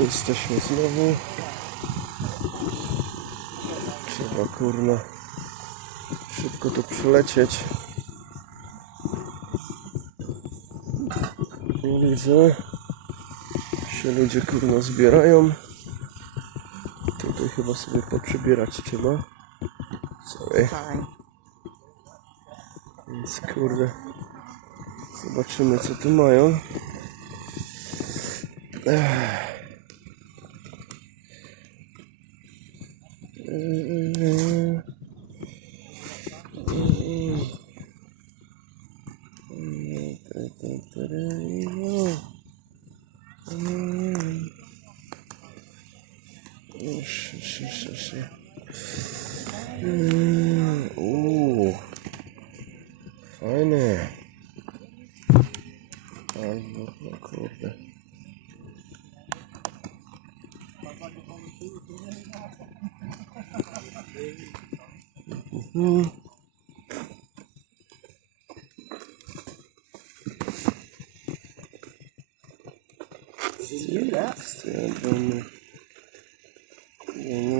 Jesteśmy znowu. Trzeba kurna szybko tu przelecieć. Nie widzę. Się ludzie kurna zbierają. Tutaj chyba sobie poprzebierać trzeba. Sorry. Sorry. Więc kurde. Zobaczymy co tu mają. Ech. дальше. О, файная. Ай, ну, круто. Mm-hmm. Я думаю. Я не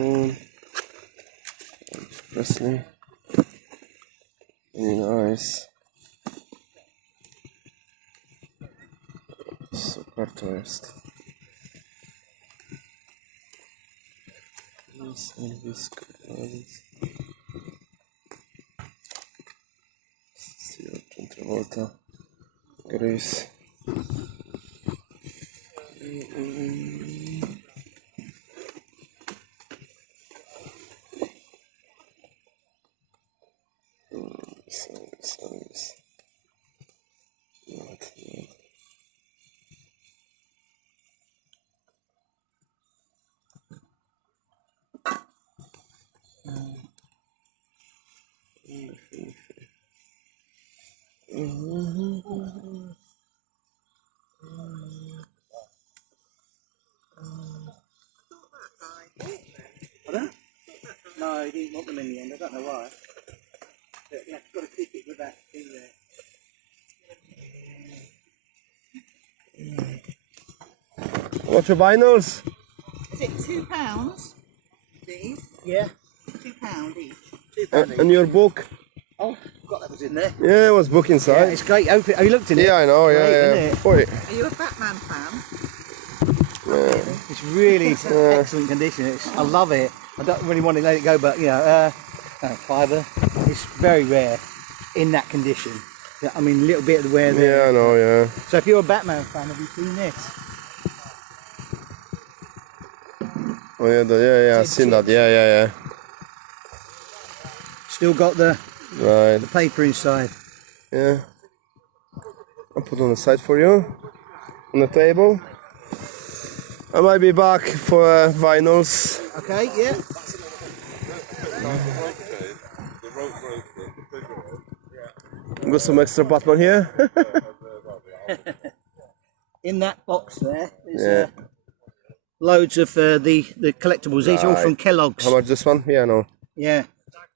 Nice. Super twist this and this colors. Still Travolta. Grace. Mm -hmm. No, he didn't want them in the end. I don't know why. But yeah, got to keep it with that thing there. What's your vinyls? Is it two pounds? These? Yeah, Two pound each. two pound and your book? Forgot that was in there. Yeah, it was book Yeah, inside. it's great. Open. Have you looked in it? Yeah, I know. Yeah, Great, yeah. isn't it? Oi. Are you a Batman fan? It's really excellent condition. It's, I love it. I don't really want to let it go, but you know, uh, uh, fibre. It's very rare in that condition. Yeah, I mean, a little bit of the wear there. Yeah, I know. Yeah. So if you're a Batman fan, have you seen this? Oh yeah, the, yeah, yeah. I've seen that. Yeah, yeah, yeah. Still got the, yeah. Right. the paper inside. Yeah. I'll put on the side for you. On the table. I might be back for uh, vinyls. Okay, yeah. Got some extra Batman here. In that box there is Yeah. uh, loads of uh, the the collectibles. These are all from Kellogg's. How much this one? Yeah, no. Yeah.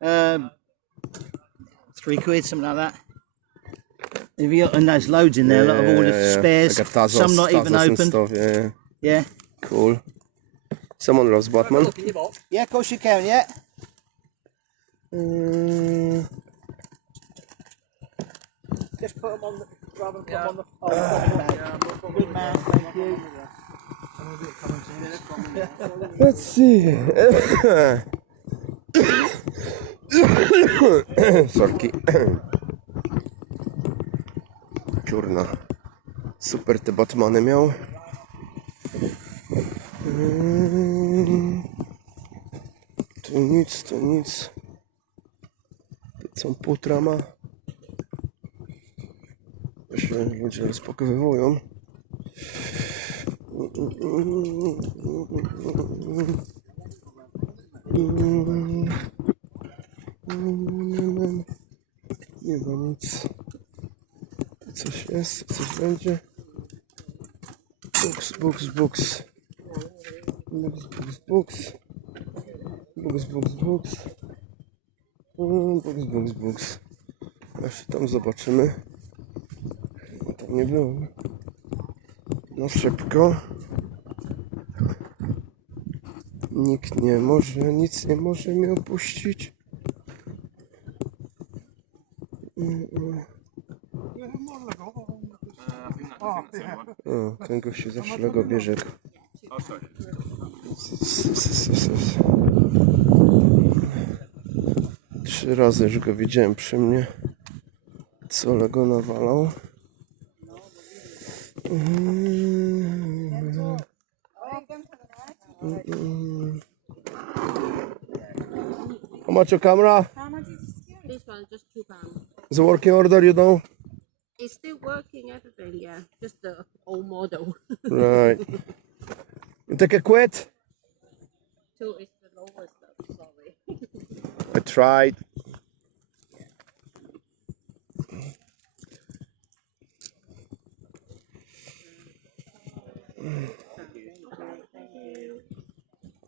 Um, three quid, something like that. Have you got- And there's loads in there. a lot of all the spares. Like a Tazos, some not even Tazos open. Stuff. Yeah, yeah. Yeah. Cool. Someone loves Batman. Yeah, of course you can. Yeah. Mm, Just put them on the rather than put them on the. Oh, yeah. Good man. Thank you. let's see. Sorki. Kurna. Super te Batmany miał. Mm, Tu nic, tu nic. Co putra ma. Się ludzie rozpakowywują. Nie ma nic. Tu Coś jest, coś będzie. Books, books. Books, books, books. Books, books, books. Mm, Books, books, books. Jeszcze tam zobaczymy. Chyba tam nie było. No szybko. Nikt nie może, nic nie może mnie opuścić. O, ten gościu zawsze Lego bierze. Trzy razy już go widziałem przy mnie. Co Lego nawalał. How much your camera? Is it working order, you know? It's still working, everything, yeah. Just the old model. Right. You take a quit? Two is the lowest, though, sorry. I tried.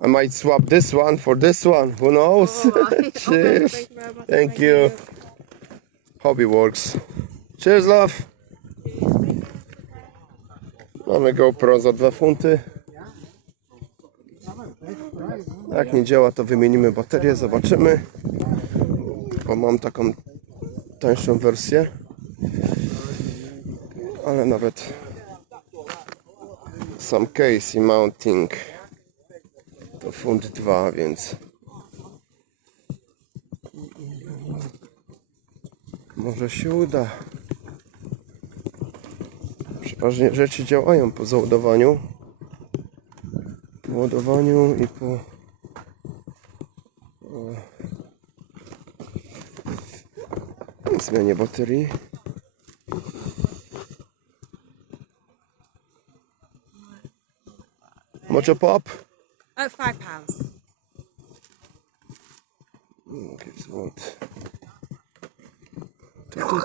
I might swap this one for this one. Who knows? Cheers. Thank you. Thank you. Hobby works. Cheers, love. Mamy GoPro za dwa funty. Jak nie działa, to wymienimy baterię, zobaczymy. Bo mam taką tańszą wersję. Ale nawet sam case i mounting to funt 2, więc może się uda. Przeważnie rzeczy działają po załadowaniu. Po ładowaniu i po o, zmianie baterii. Much a pop? Oh, five pounds. Okay, so what? Tu.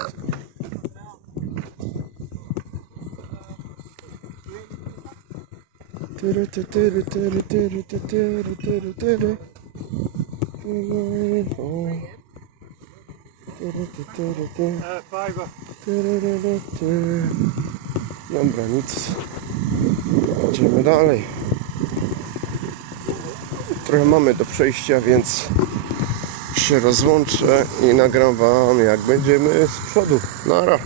Tyry, ty, tyry, tyry, tyry, ty, tyry, tyry, tyry. Dobra, nic. Idziemy dalej. Trochę mamy do przejścia, więc się rozłączę i nagram wam jak będziemy z przodu. Nara.